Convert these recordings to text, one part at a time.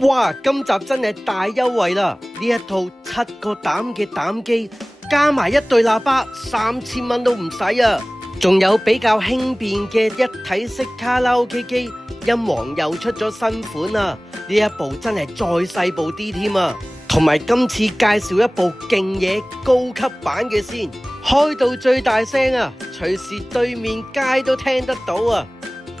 哇！今集真係大優惠啦！呢一套7個膽嘅膽機，加埋一對喇叭，3000蚊都唔使啊！仲有比較輕便嘅一體式卡拉 OK 機，音王又出咗新款啊！呢一部真係再細部啲添啊！同埋今次介紹一部勁嘢高級版嘅先，開到最大聲啊！隨時對面街都聽得到啊！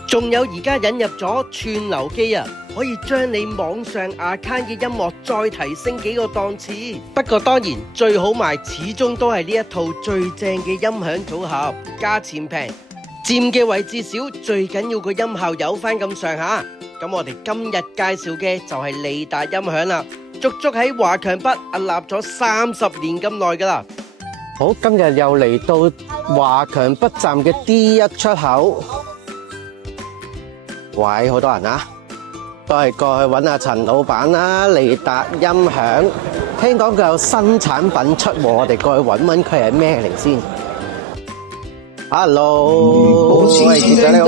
仲有而家引入咗串流機啊，可以將你網上 account 嘅音樂再提升幾個檔次。不過當然最好賣始終都係呢一套最正嘅音響組合，價錢平，佔嘅位置少，最緊要個音效有翻咁上下。咁我哋今日介紹嘅就係利達音響啦，足足喺華強北屹立咗30年咁耐噶啦。好，今日又嚟到華強北站嘅 D1 出口。喂，好多人啊，都係過去揾阿陳老闆啦。利達音響，聽講佢有新產品出喎，我哋過去揾揾佢係咩嚟先。Hello，喂，記者你好。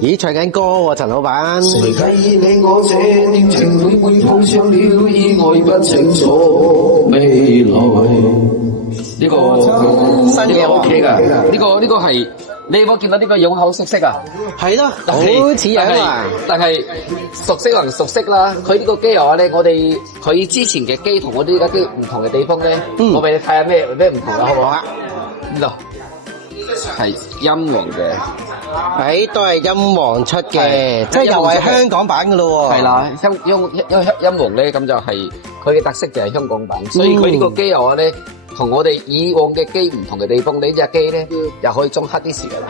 咦，唱緊歌喎，陳老闆。誰計你我這段情會碰上了意外，不清楚未來。呢個新嘢 OK 噶，呢個係你有冇見到呢個樣好熟悉啊？係咯，好似樣啊！但係熟悉還熟悉啦。佢呢個機嘅話咧，佢之前嘅機同我哋而家機唔同嘅地方咧，我俾你睇下咩唔同啦，好唔好啊？呢度係音王嘅，都係音王出嘅，即係又係香港版噶咯喎。係啦，音王咧咁就係佢嘅特色就係香港版，所以佢呢個機嘅話咧。同我哋以往嘅機唔同嘅地方，呢隻機咧又可以裝 hard disk 嘅啦，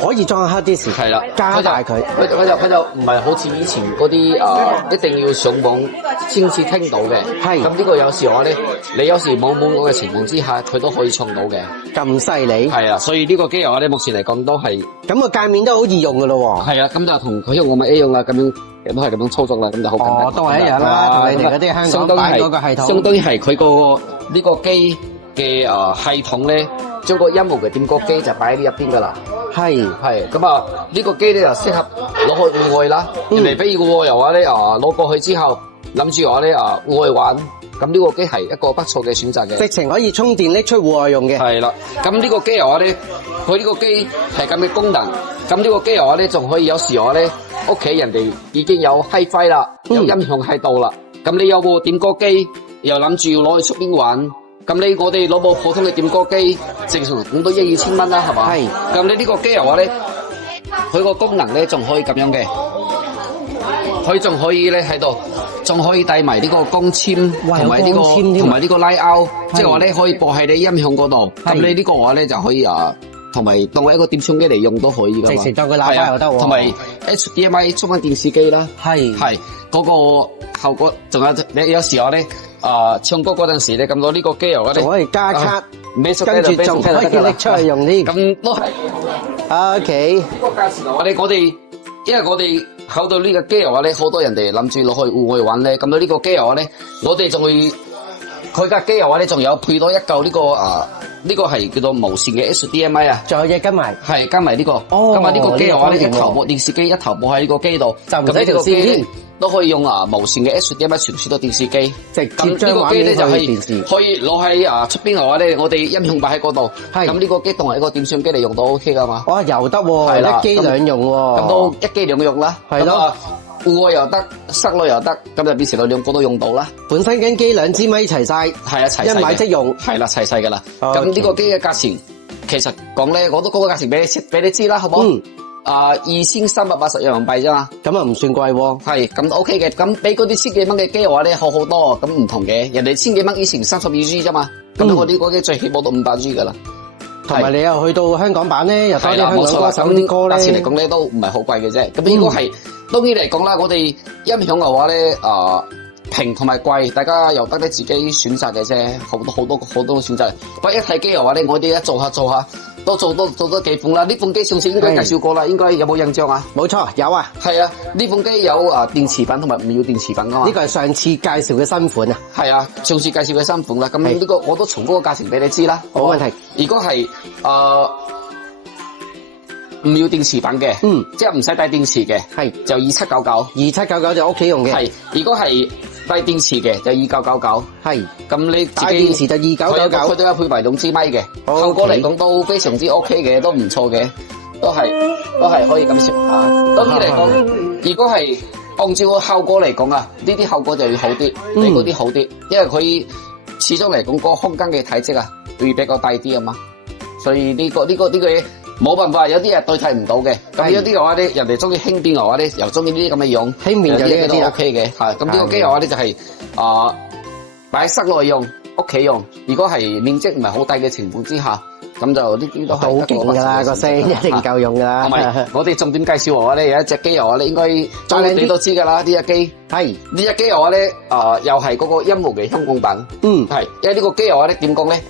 可以裝 hard disk，係啦，加大佢，佢就唔係好似以前嗰啲一定要上網先至聽到嘅，係咁呢個有時話咧，你有時冇網絡嘅情況之下，佢都可以唱到嘅，咁犀利，係啊，所以呢個機嘅話咧，目前嚟講都係咁個界面都好易用噶咯喎，係啊，咁就同佢用我咪一樣啦，咁樣都係咁樣操作啦，咁就好簡單，都係一樣啦，同你哋嗰啲香港版嗰個系統，相當於係佢個呢個機嘅系統咧，將個音樂嘅點歌機就擺喺呢一邊噶啦。係咁啊，呢個機咧就適合攞去戶外啦。人哋比如個又話咧攞過去之後，諗住話咧戶外玩，咁呢個機係一個不錯嘅選擇嘅。直情可以充電拎出戶外用嘅。係啦，咁呢個機又話咧，佢呢個機係咁嘅功能。咁呢個機又話咧，仲可以有時話咧，屋企人哋已經有 HiFi 啦，有音響喺度啦。咁你有部點歌機，又諗住要攞去出邊玩？咁我哋攞部普通嘅點歌機，正常咁都1-2千蚊啦，係嘛？係。咁你呢個機嘅話咧，佢個功能咧仲可以咁樣嘅，佢仲可以咧喺度，仲可以帶埋呢個光纖，同埋呢個拉 out， 即係話咧可以播喺你音響嗰度。咁你呢個話咧就可以同埋當一個點唱機嚟用都可以噶嘛。直情當佢喇叭又得喎。同埋 HDMI 觸翻電視機啦。係嗰個效果，仲有你有時候咧。唱歌嗰陣時咧，咁攞呢個機油，仲可以加卡，跟住仲可以拎出去用添，咁都係。OK，個價錢我哋，因為我哋考到呢個機油話咧，好多人哋諗住攞去戶外玩咧，咁到呢個機油話咧，我哋仲會，佢架機油話咧，仲有配多一嚿呢個呢個係叫做無線嘅 HDMI 啊，仲有嘢跟埋，係跟埋呢個，咁啊呢個機油話咧，一頭部電視機一頭部喺呢個機度，就唔使條線添。都可以用無線嘅 HDMI 傳輸到電視機，直接將畫面可以攞喺出邊嘅話咧，我哋音響擺喺嗰度，咁呢個機當係一個點唱機嚟用都 OK 噶嘛？哇，又得喎，一機兩用喎，咁都一機兩用啦，係咯，戶外又得，室內又得，咁就變成兩個都用到啦。本身間機2支咪齊晒，係啊，齊晒嘅，一買即用，係啦，齊晒噶啦。咁呢個機嘅價錢，其實講咧，我都講個價錢俾你知啦，好唔好？2380人民幣啫嘛，咁啊唔算貴喎。係咁 OK 嘅，咁比嗰啲千幾蚊嘅機嘅話咧好好多，咁唔同嘅。人哋千幾蚊以前32G 啫嘛，咁我呢個機最起碼都500G 噶啦。同埋你又去到香港版咧，又多啲香港歌手啲歌咧，價錢嚟講咧都唔係好貴嘅啫。咁應該係當然嚟講啦，我哋音響嘅話咧平同埋貴，大家由得你自己選擇嘅啫，好多選擇。不過一睇機嘅話咧，我哋一做下都做多幾款啦。呢款機上次應該介紹過啦，應該有冇印象啊？冇錯，有啊。係啊，呢款機有電池版同埋唔要電池版噶嘛。呢個係上次介紹嘅新款啊。係啊，上次介紹嘅新款啦。咁呢個我都從嗰個價錢俾你知啦。冇問題。如果係唔要電池版嘅，即係唔使帶電池嘅，係就2799， 2799就屋企用嘅，係如果係帶電池嘅就2999，係咁你帶電池就2999，佢都有配埋2支咪嘅，效果嚟講都非常之 OK 嘅，都唔錯嘅，都係可以咁說啊。當然嚟講，如果係按照個效果嚟講啊，呢啲效果就要好啲，比嗰啲好啲，因為佢始終嚟講個空間嘅體積啊會比較大啲啊嘛，所以呢個嘢冇辦法，有啲人對替唔到嘅。咁有啲嘅話咧，人哋中意輕便嘅話咧，又中意呢啲咁嘅樣，輕便就呢啲都 OK 嘅。係咁呢個機嘅話咧就係擺喺室內用、屋企用。如果係面積唔係好大嘅情況之下，咁就呢啲都係好勁㗎啦，個聲一定夠用㗎啦。同埋我哋重點介紹嘅話咧，有一隻機嘅話咧，應該你都知㗎啦，呢隻機係呢隻機嘅話咧，又係嗰個音模嘅香港版。係，因為呢個機嘅話咧點講咧？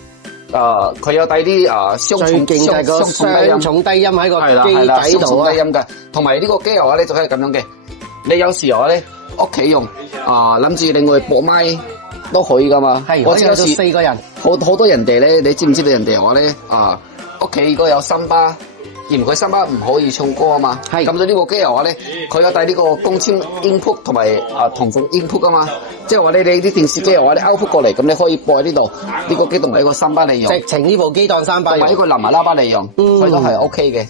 佢有帶啲雙重低音喺個機底度啊，低音嘅。同埋呢個機嘅話咧就係咁樣嘅，你有時嘅話咧屋企用諗住另外播麥都可以噶嘛。我知有時4個人，好多人哋咧，你知唔知道人哋嘅話咧屋企如果有森巴，嫌佢森巴唔可以唱歌啊嘛。咁就呢個機嘅話咧，佢有帶呢個光纖 input 同埋同種 input 啊嘛。即係話你啲電視機嘅話，你 output 過嚟，咁你可以播喺呢度。呢個機同埋一個森巴嚟用，直情呢部機當森巴用，同埋呢個藍牙喇叭嚟用，佢都係 OK 嘅，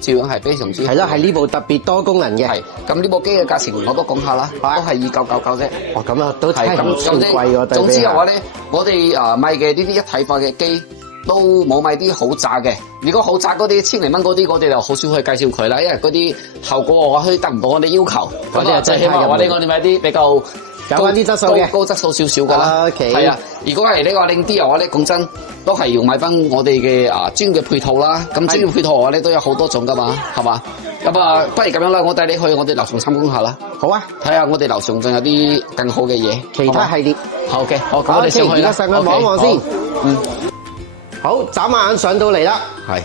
照樣係非常之係啦，係呢部特別多功能嘅。係咁呢部機嘅價錢我都講下啦，都係2999啫。哦，咁啊，都係咁算貴喎。總之嘅話咧，我哋買嘅呢啲一體化嘅機都冇買啲好渣嘅。如果好渣嗰啲千零蚊嗰啲，我哋就好少去介紹佢啦，因為嗰啲效果我可以達唔到我哋要求。咁啊，最起碼我哋買啲比較有翻啲質素嘅，高質素少少噶啦。係啊，如果係呢個靚啲嘅話咧，講真都係要買翻我哋嘅專業配套啦。咁專業配套嘅話咧都有好多種噶嘛，係嘛？咁不如咁樣啦，我帶你去我哋樓上參觀下啦。好啊，睇下我哋樓上仲有啲更好嘅嘢，其他系列。好嘅，好，咁我哋上去啦。而家上去望一望先。好，眨眼上到嚟啦。係。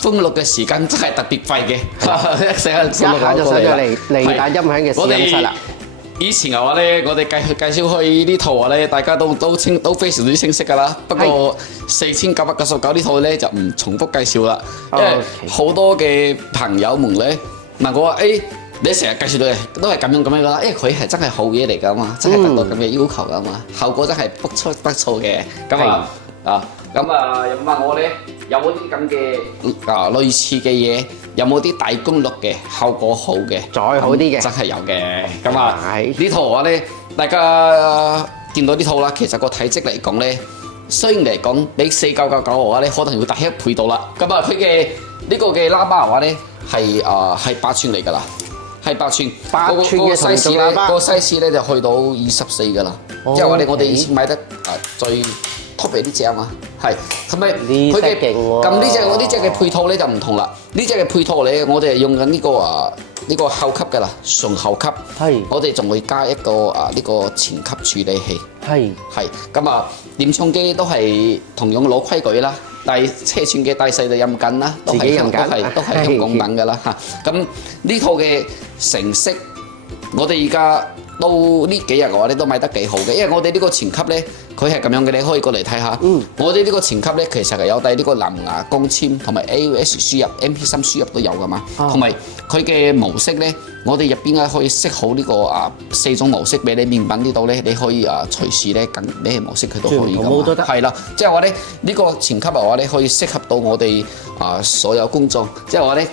風錄嘅時間真係特別快嘅，一下就上咗嚟離大音響嘅試音室啦。以前嘅話咧，我哋介紹去呢套話咧，大家都非常之清晰噶啦。不過4999呢套咧就唔重複介紹啦，因為好多嘅朋友們咧問我話：你成日介紹到嘅都係咁樣噶啦，因為佢係真係好嘢嚟噶嘛，真係達到咁嘅要求噶嘛，效果真係不錯嘅。咁又問我咧，有冇啲咁嘅類似嘅嘢？有冇啲大功率嘅效果好嘅？再好啲嘅，真係有嘅。咁呢套嘅話咧，大家見到呢套啦，其實個體積嚟講咧，雖然嚟講比4999嘅話咧，可能要大1倍到啦。咁佢嘅呢個嘅喇叭嘅話咧，係8寸嚟㗎啦，係8寸。8寸嘅同眾喇叭，個 size 咧就去到24㗎啦。即係話我哋以前買得最top 呢隻啊嘛，係咁咪佢嘅咁呢隻嘅配套咧就唔同啦。呢隻嘅配套咧，我哋係用緊呢個後級噶啦，純後級。係，我哋仲會加一個呢個前級處理器。係咁點充機都係同樣攞規矩啦。但係車寸嘅大細就任緊啦，都係香港版噶啦嚇。咁呢套嘅成色，我哋而家到呢幾日嘅話咧都賣得幾好嘅，因為我哋呢個前級咧，佢係咁樣嘅，你可以過嚟睇下。我哋呢個前級咧，其實係有帶呢個藍牙光纖同埋 AUX 輸入、MP3 輸入都有噶嘛。同埋佢嘅模式咧，我哋入邊咧可以識好呢個4種模式俾你面板呢度咧，你可以隨時咧揀咩模式佢都可以噶嘛。係啦，即係話咧呢個前級嘅話咧可以適合到我哋所有工作，即係話咧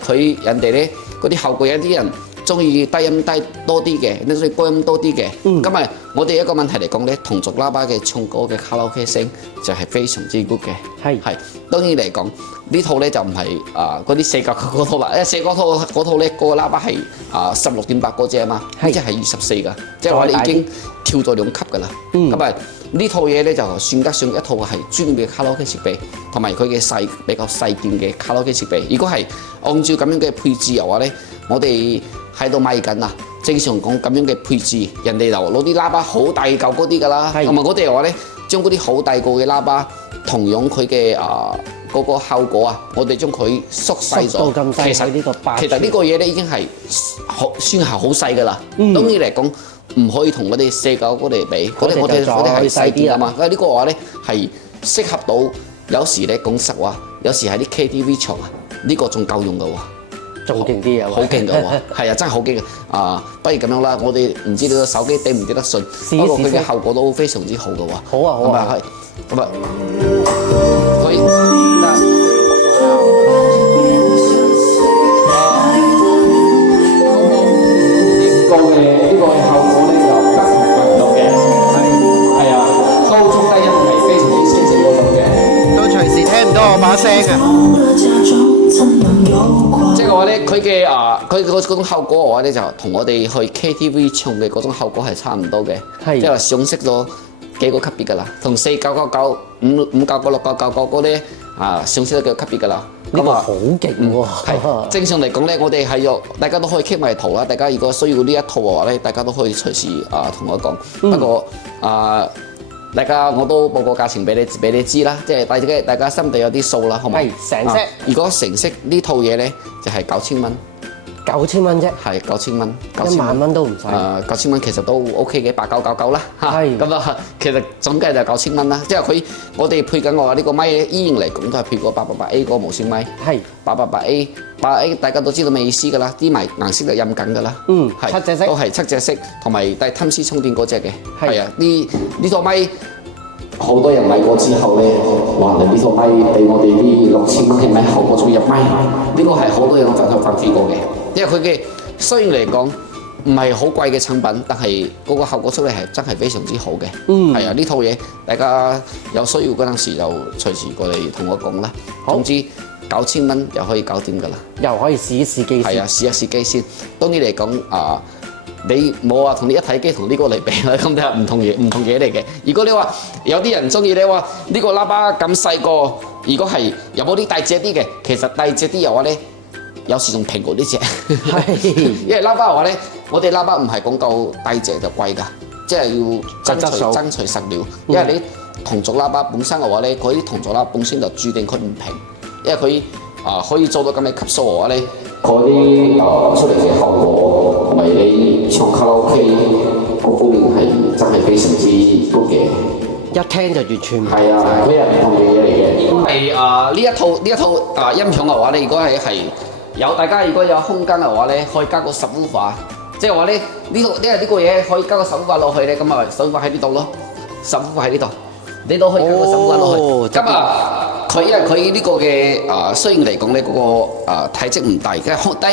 人哋咧嗰啲效果有啲人中意低音低多啲嘅，你中意高音多啲嘅。咁咪我哋一個問題嚟講咧，同族喇叭嘅唱歌嘅卡拉 OK 聲就係非常之 good 嘅。係當然嚟講呢套咧就唔係嗰啲499嗰套啦，因為499嗰套咧個喇叭係16.8嗰隻啊嘛，呢隻係24㗎，即係話你已經跳咗2級㗎啦。咁呢套嘢咧就算得上一套係專業嘅卡拉 OK 設備，同埋佢嘅比較細件嘅卡拉 OK 設備。如果係按照咁樣嘅配置嘅話咧，我哋喺度賣緊啊！正常講咁樣嘅配置，人哋就攞啲喇叭好大嚿嗰啲㗎啦，同埋我哋嘅話咧，將嗰啲好大個嘅喇叭，同樣佢嘅嗰個效果我哋將佢縮細咗。其實呢個嘢咧已經係算係好細㗎啦。當然嚟講，唔可以同我哋499嗰哋比，我哋係細啲啊嘛。因為呢個話咧係適合到有時咧講實話，有時喺啲 KTV 場呢個仲夠用㗎喎。仲勁啲啊！好勁㗎喎，係啊，真係好勁嘅。不如咁樣啦，我哋唔知你個手機頂唔頂得順，不過佢嘅效果都非常之好㗎喎。好啊，好啊，係，咁啊，佢個嘅呢個效果咧就不同頻率嘅，係啊，高中低音係非常之清晰嗰種嘅，都隨時聽唔到我把聲啊！即係話咧，佢嘅佢嗰種效果嘅話咧，就同我哋去 KTV 唱嘅嗰種效果係差唔多嘅，即係話上升咗幾個級別㗎啦，同4999、5599、6999嗰啲上升咗幾個級別㗎啦。呢個好勁喎！係正常嚟講咧，我哋係要大家都可以 keep 埋圖啦。大家如果需要呢一套嘅話咧，大家都可以隨時同我講。不過大家我都報個價錢俾你知啦，即係大家心底有啲數啦，好嘛？係成色。如果成色呢套嘢咧，就係9000蚊。9000蚊啫。係9000蚊。1萬蚊都唔使。9000蚊其實都 OK 嘅，8999啦。係。咁其實總計就9000蚊啦。即係我哋配緊我話呢個咪依然嚟講都係配過888A 嗰個無線咪。係。888A 大家都知道咩意思㗎啦，啲埋顏色就印緊㗎啦。係。7隻色。都係7隻色，同埋帶 Type-C 充電嗰隻嘅。係啊，呢套咪。好多人買過之後咧，話你呢套咪俾我哋啲6000蚊嘅咪效果仲入咪，呢個係好多人反饋過嘅。因為佢嘅雖然嚟講唔係好貴嘅產品，但係嗰個效果出嚟係真係非常之好嘅。係啊，呢套嘢大家有需要嗰陣時就隨時過嚟同我講啦。總之9000蚊就可以搞掂㗎啦。又可以試一試機先。係啊，試一試機先。當然嚟講你冇話同你一體機同呢個嚟比啦，咁就係唔同嘢嚟嘅。如果你話有啲人中意你話呢個喇叭咁細個，如果係有冇啲大隻啲嘅，其實大隻啲嘅話咧，有時仲平過呢隻。係，因為喇叭嘅話咧，我哋喇叭唔係講究大隻就貴㗎，即係要爭取實料。因為你同族喇叭本身嘅話咧，佢啲同族喇叭本身就注定佢唔平，因為佢可以做到咁嘅級數嘅話咧，嗰啲出嚟嘅效果。同埋你唱卡拉 OK 嗰方面係真係非常之 good 嘅，一聽就完全唔係啊，佢係唔同嘅嘢嚟嘅。因為呢一套音響嘅話咧，如果係有大家如果有空間嘅話咧，可以加個subwoofer，即係話咧呢個嘢可以加個subwoofer落去咧，咁咪subwoofer喺呢度咯，subwoofer喺呢度，你都可以加個subwoofer落去。咁因為佢呢個嘅雖然嚟講咧嗰個體積唔大，低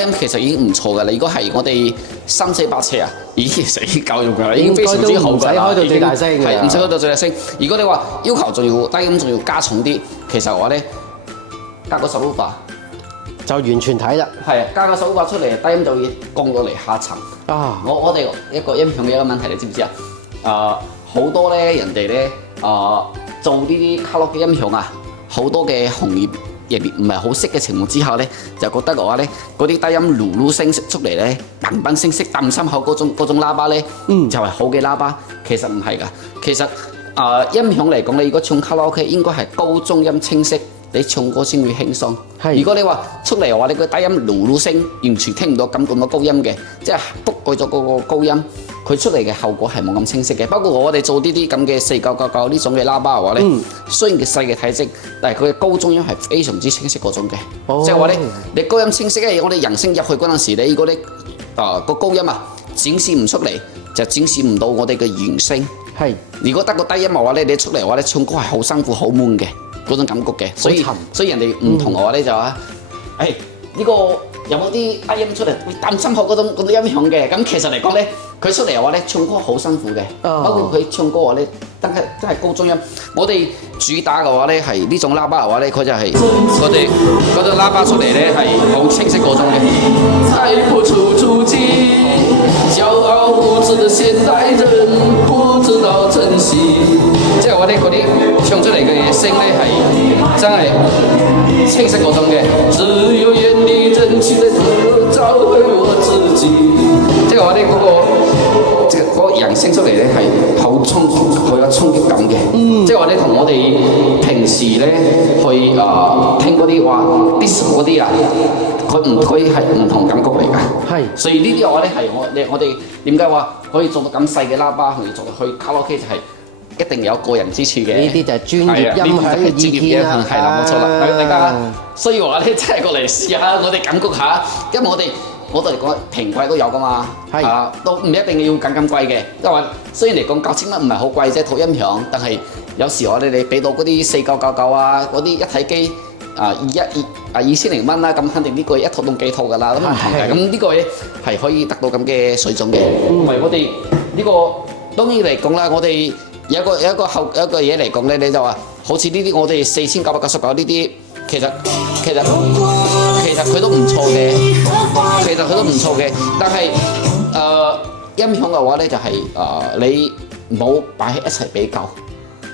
音其實已經唔錯㗎啦。如果係我哋3、4、8尺其實已經夠用㗎啦，已經非常之好㗎啦。唔使開到最大聲㗎，係唔使開到最大聲。如果你話要求仲要低音仲要加重啲，其實我咧加個subwoofer就完全睇啦。係啊，加個subwoofer出嚟，低音就要降到嚟下層。我哋一個音響嘅一個問題，你知唔知啊？好多咧人哋咧做呢啲卡拉 OK 音響好多嘅行業入邊唔係好識嘅情況之下咧，就覺得嘅話咧，嗰啲低音嚕嚕聲出嚟咧，砰砰聲色揼心口嗰種喇叭咧，就係好嘅喇叭。其實唔係㗎，其實音響嚟講，你如果唱卡拉 OK 應該係高中音清晰，你唱歌先會輕鬆。如果你話出嚟嘅話，你個低音嚕嚕聲完全聽唔到咁多高音嘅，即係覆蓋咗嗰個高音。佢出嚟嘅效果係冇咁清晰嘅，包括我哋做呢啲咁嘅4999呢種嘅喇叭嘅話咧，雖然佢細嘅體積，但係佢嘅高中音係非常之清晰嗰種嘅，即係話咧，你高音清晰嘅，我哋人聲入去嗰陣時咧，如果你個高音展示唔出嚟，就展示唔到我哋嘅原聲。係，如果得個低音嘅話咧，你出嚟嘅話咧，唱歌係好辛苦、好悶嘅嗰種感覺嘅，所以人哋唔同嘅話咧就呢個有冇啲低音出嚟會擔心口嗰種音響嘅？咁其實嚟講咧，佢出嚟嘅話咧，唱歌好辛苦嘅。包括佢唱歌嘅話咧，真係高中音。我哋主打嘅話咧係呢種喇叭嘅話咧，佢就係我哋嗰種喇叭出嚟咧係好清晰嗰種嘅。太不出足跡，驕傲無知的現代人不知道珍惜。即係我哋嗰啲唱出嚟嘅嘢聲咧係真係清晰嗰種嘅。只有眼裏真切的找回我自己。即係我哋嗰個人聲出嚟咧係好有衝擊感嘅。即係我哋同我哋平時咧去聽嗰啲話 disco 嗰啲佢係唔同感覺嚟㗎。係，所以呢啲我哋係我哋點解話可以做到咁細嘅喇叭，可以做去卡拉 OK 就係一定有個人之處嘅。呢啲就係專業音響嘅意見啦。係啦，冇錯啦。大家需要話咧，真係過嚟試下，我哋感覺下，因為我哋嚟講平貴都有噶嘛，都唔一定要咁貴嘅。因為雖然嚟講9000蚊唔係好貴啫，套音響，但係有時我哋你俾到嗰啲4999啊，嗰啲一體機2000零蚊啦，咁肯定呢個一套當幾套噶啦，都唔同嘅。咁呢個嘢係可以得到咁嘅水準嘅。唔係我哋呢個當然嚟講啦，我哋有一個嘢嚟講咧，你就話好似呢啲我哋4999呢啲，其實佢都唔錯嘅，但係音響嘅話咧就係你唔好擺喺一齊比較。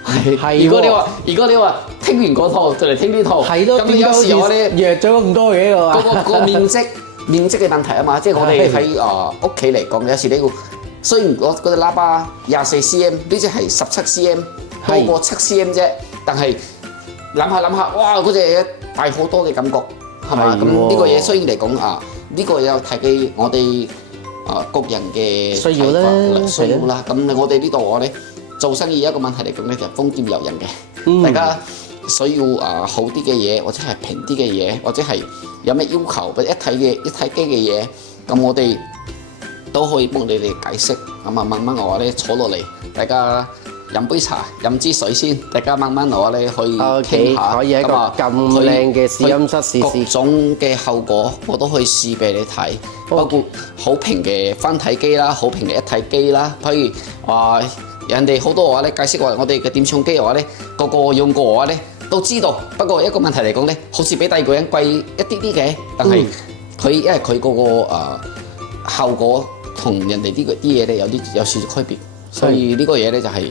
係。如果你話聽完嗰套就嚟聽呢套，係咯，咁有時我咧弱咗咁多嘢嘅嘛。個面積嘅問題啊嘛，即係我哋喺屋企嚟講，有時你要雖然嗰隻喇叭24cm，呢隻係17cm，多過7cm啫，但係諗下，哇！嗰隻嘢大好多嘅感覺，係嘛？咁呢個嘢雖然嚟講呢個有提及我哋個人嘅需要啦。咁我哋呢度我哋做生意一個問題嚟講咧，就係豐儉由人嘅。大家需要好啲嘅嘢，或者係平啲嘅嘢，或者係有咩要求或者一體機嘅嘢，咁我哋都可以幫你哋解釋。咁慢慢我話咧坐落嚟，大家飲杯茶，飲支水先，大家慢慢我咧可以傾下。可以喺個咁靚嘅試音室試試。各種嘅後果我都可以試俾你睇，包括好平嘅分體機啦，好平嘅一體機啦。譬如人哋好多話咧解釋話，我哋嘅點唱機嘅話咧，個個用過嘅話咧都知道。不過一個問題嚟講咧，好似比第二個人貴一啲啲嘅，但係因為佢嗰個效果同人哋啲嘢咧有少少區別，所以呢個嘢咧就係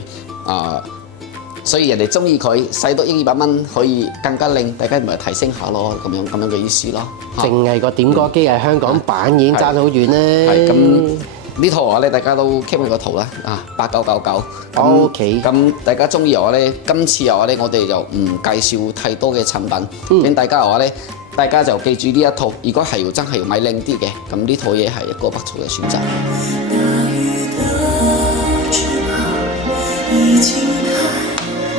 所以人哋中意佢使多100-200蚊可以更加靚，大家咪提升下咯，咁樣嘅意思咯。淨係個點歌機係香港版已經爭好遠咧。係咁。呢套嘅話咧，大家都 keep 個圖啦，8999。OK。咁大家中意嘅話咧，今次嘅話咧，我哋就唔介紹太多嘅產品。咁大家嘅話咧，大家就記住呢一套。如果係要真係要買靚啲嘅，咁呢套嘢係一個不錯嘅選擇。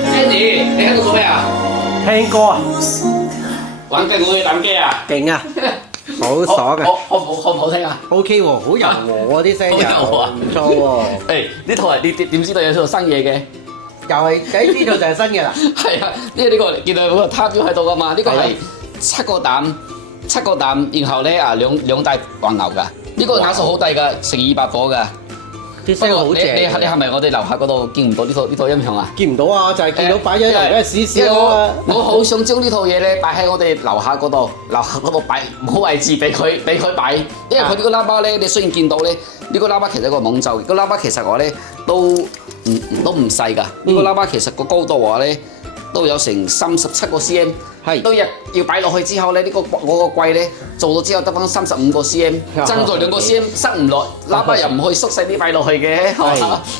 Andy，你喺度做咩啊？聽歌啊！玩緊我嘅膽機啊！勁啊！好爽嘅，好唔好聽啊 ？OK 喎，好柔和喎啲聲，唔錯喎。誒，呢套係你點知道有套新嘢嘅？又係喺呢度就係新嘅啦。係啊，因為呢個見到有個塔標喺度噶嘛，呢個係7個膽，然後咧兩大橫牛噶，呢個瓦數好大噶，成200火噶。啲聲好正。你係咪我哋樓下嗰度見唔到呢套音響啊？見唔到啊，就係見到擺咗喺度，梗係試試咯。我好想將呢套嘢咧擺喺我哋樓下嗰度擺，冇位置俾佢擺，因為佢呢個喇叭咧，你雖然見到咧，呢個喇叭其實係個網奏，個喇叭其實我咧都唔細噶，呢個喇叭其實個高度話咧都有成37個 cm， 都要擺落去之後咧，我個櫃咧做到之後得翻35個 cm， 爭在2個 cm 塞唔落，喇叭又唔可以縮細啲擺落去嘅，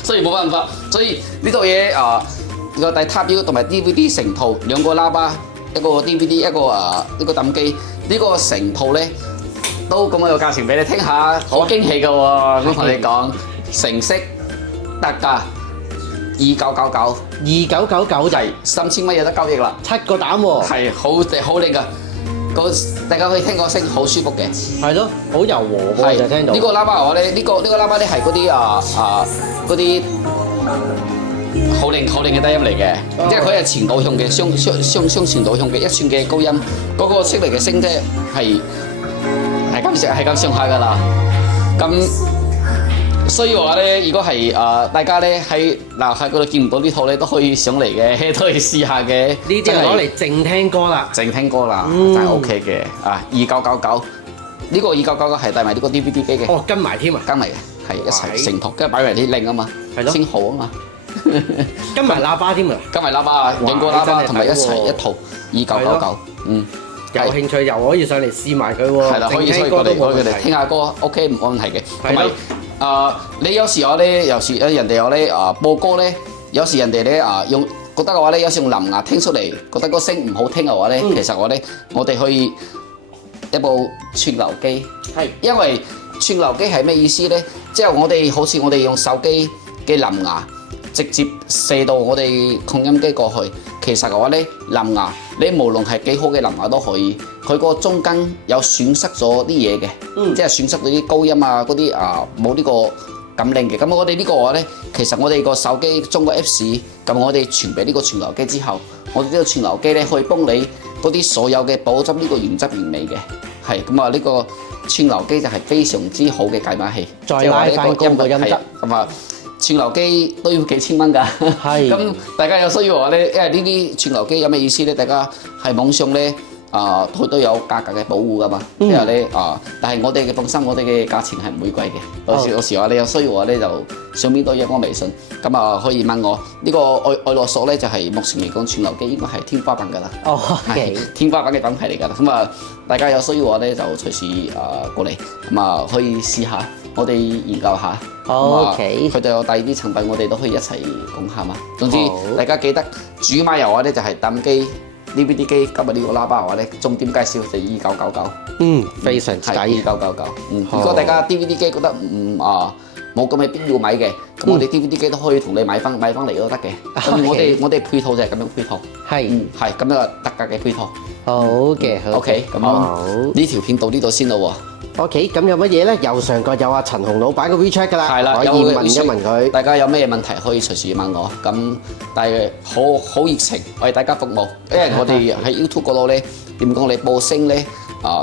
所以冇辦法，所以呢套嘢個大塔標同埋 DVD 成套2個喇叭，一個 DVD 一個膽機，呢個成套咧都咁嘅價錢俾你聽下，好驚喜㗎喎！我同你講，成色特價。2999就係3000蚊有得交易啦，7個膽喎，係好靚噶，大家可以聽個聲好舒服嘅，係咯，好柔和喎，就聽到。呢個喇叭嘅話咧，呢個喇叭咧係嗰啲好靚嘅低音嚟嘅，即係佢係前導向嘅雙前導向嘅1寸嘅高音，嗰個出嚟嘅聲啫係咁上下噶啦，咁。所以話咧，如果係大家咧喺樓下嗰度見唔到呢套咧，都可以上嚟嘅，都可以試下嘅。呢啲係攞嚟靜聽歌啦，真係 OK 嘅。2999呢個2999係帶埋呢個 DVD 機嘅。哦，跟埋添啊，跟埋嘅，係一齊成套，跟住擺埋啲靚啊嘛，先好啊嘛。跟埋喇叭添啊，跟埋喇叭2個喇叭同埋一齊一套2999。有興趣又可以上嚟試埋佢喎。係啦，可以過嚟聽下歌 ，OK 冇問題嘅。同埋你有時人哋咧播歌咧，有時人哋咧用覺得嘅話咧，有時用藍牙聽出嚟，覺得個聲唔好聽嘅話咧，其實我哋可以一部串流機，因為串流機係咩意思咧？即係好似我哋用手機嘅藍牙直接射到我哋擴音機過去。其實嘅話咧，藍牙你無論係幾好嘅藍牙都可以，佢個中間有損失咗啲嘢嘅，即係損失到啲高音啊嗰啲冇呢個咁靚嘅。咁我哋呢個話咧，其實我哋個手機裝個 Apps，咁我哋傳俾呢個串流機之後，我哋呢個串流機咧可以幫你嗰啲所有嘅保執呢個原汁原味嘅。係咁啊，呢個串流機就係非常之好嘅解碼器，再拉翻高個音質。咁啊，串流機都要幾千蚊㗎。係。咁大家有需要嘅話咧，因為呢啲串流機有咩意思咧？大家喺網上咧佢都有價格嘅保護㗎嘛。因為咧但係我哋嘅放心，我哋嘅價錢係唔會貴嘅。有時話你有需要嘅話咧，就上面都有我微信，咁啊可以問我。呢個愛樂索咧就係目前嚟講串流機應該係天花板㗎啦。係天花板嘅品牌嚟㗎啦。咁啊，大家有需要嘅話咧就隨時過嚟，咁啊可以試下，我哋研究下。OK。佢哋有第二啲產品，我哋都可以一齊講下嘛。總之大家記得主馬遊嘅話咧就係膽機、DVD 機，今日呢個喇叭嘅話咧重點介紹就2999。非常之抵。2999。如果大家 DVD 機覺得冇咁嘅必要買嘅，咁我哋 DVD 機都可以同你買翻嚟都得嘅。咁我哋配套就係咁樣配套。係咁樣特價嘅配套。好嘅。OK， 咁呢條片到呢度先咯喎。OK， 咁有乜嘢咧？右上角有阿陳紅老闆嘅 WeChat 㗎啦，係啦，可以問一問佢。大家有咩問題可以隨時問我，咁但係好熱情為大家服務，因為我哋喺 YouTube 嗰度咧點講，你播聲咧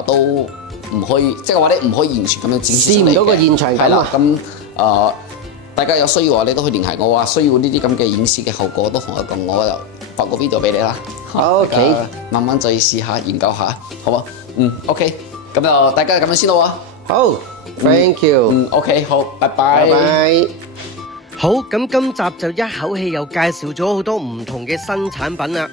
都唔可以，即係話咧唔可以完全咁樣展示出嚟嘅。試唔到個現場感啊！咁大家有需要嘅話，你都可以聯繫我，話需要呢啲咁嘅演示嘅後果都同我講，我就發個 video 俾你啦。OK， 慢慢再試下研究下，好嗎？OK。咁就大家咁樣先咯喎。好 ，Thank you。OK， 好，拜拜。拜拜。好，咁今集就一口氣又介紹咗好多唔同嘅新產品啦。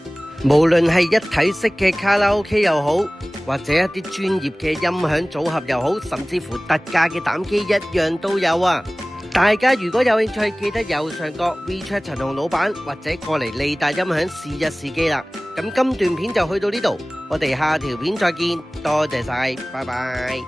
無論係一體式嘅卡拉 OK 又好，或者一啲專業嘅音響組合又好，甚至乎特價嘅膽機一樣都有啊。大家如果有興趣，記得右上角 WeChat 陳紅老闆，或者過嚟利達音響試一試機啦。咁今段片就去到呢度，我哋下條片再見，多謝晒，拜拜。